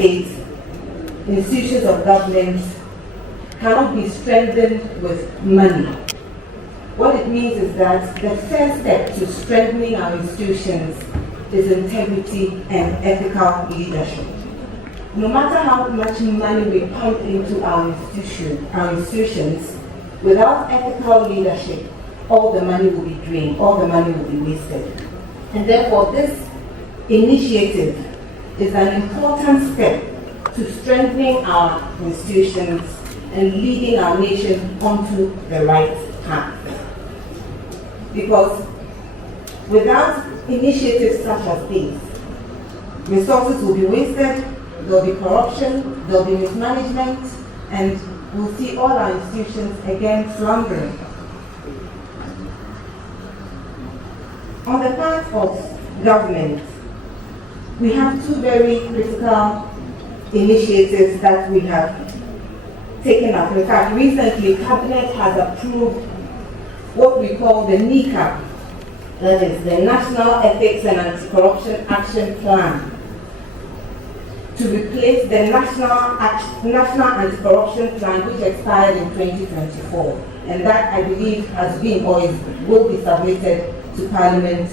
states, institutions of government cannot be strengthened with money. What it means is that the first step to strengthening our institutions is integrity and ethical leadership. No matter how much money we pump into our institutions, without ethical leadership, all the money will be drained, all the money will be wasted. And therefore, this initiative is an important step to strengthening our institutions and leading our nation onto the right path. Because without initiatives such as these, resources will be wasted, there will be corruption, there will be mismanagement, and we'll see all our institutions again slumbering. On the part of government, we have two very critical initiatives that we have taken up. In fact, recently, Cabinet has approved what we call the NECA, that is the National Ethics and Anti-Corruption Action Plan, to replace the National Anti-Corruption Plan, which expired in 2024. And that, I believe, has been or will be submitted to Parliament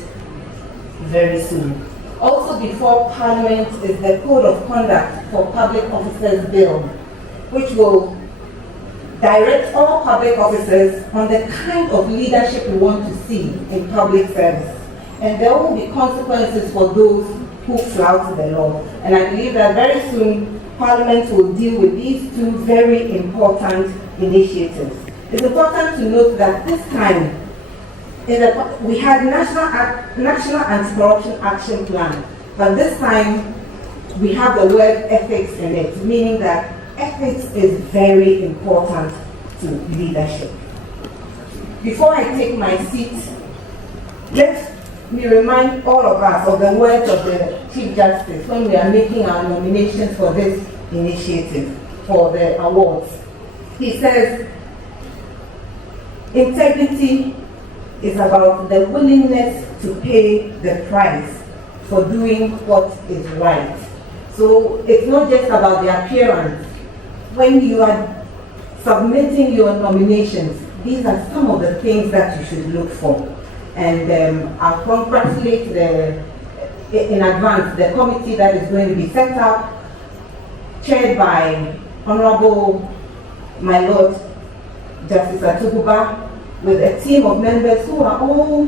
very soon. Also before Parliament is the Code of Conduct for Public Officers Bill, which will direct all public officers on the kind of leadership we want to see in public service. And there will be consequences for those who flout the law. And I believe that very soon Parliament will deal with these two very important initiatives. It's important to note that this time we had National Anti-Corruption Action Plan, but this time we have the word ethics in it, meaning that ethics is very important to leadership. Before I take my seat, let me remind all of us of the words of the Chief Justice when we are making our nominations for this initiative, for the awards. He says, integrity is about the willingness to pay the price for doing what is right. So it's not just about the appearance. When you are submitting your nominations, these are some of the things that you should look for. And I'll congratulate in advance the committee that is going to be set up, chaired by Honorable my Lord Justice Atuguba, with a team of members who are all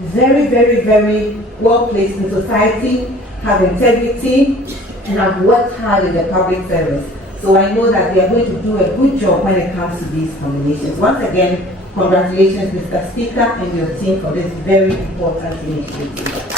very, very, very well placed in society, have integrity, and have worked hard in the public service. So I know that they are going to do a good job when it comes to these nominations. Once again, congratulations, Mr. Speaker, and your team for this very important initiative.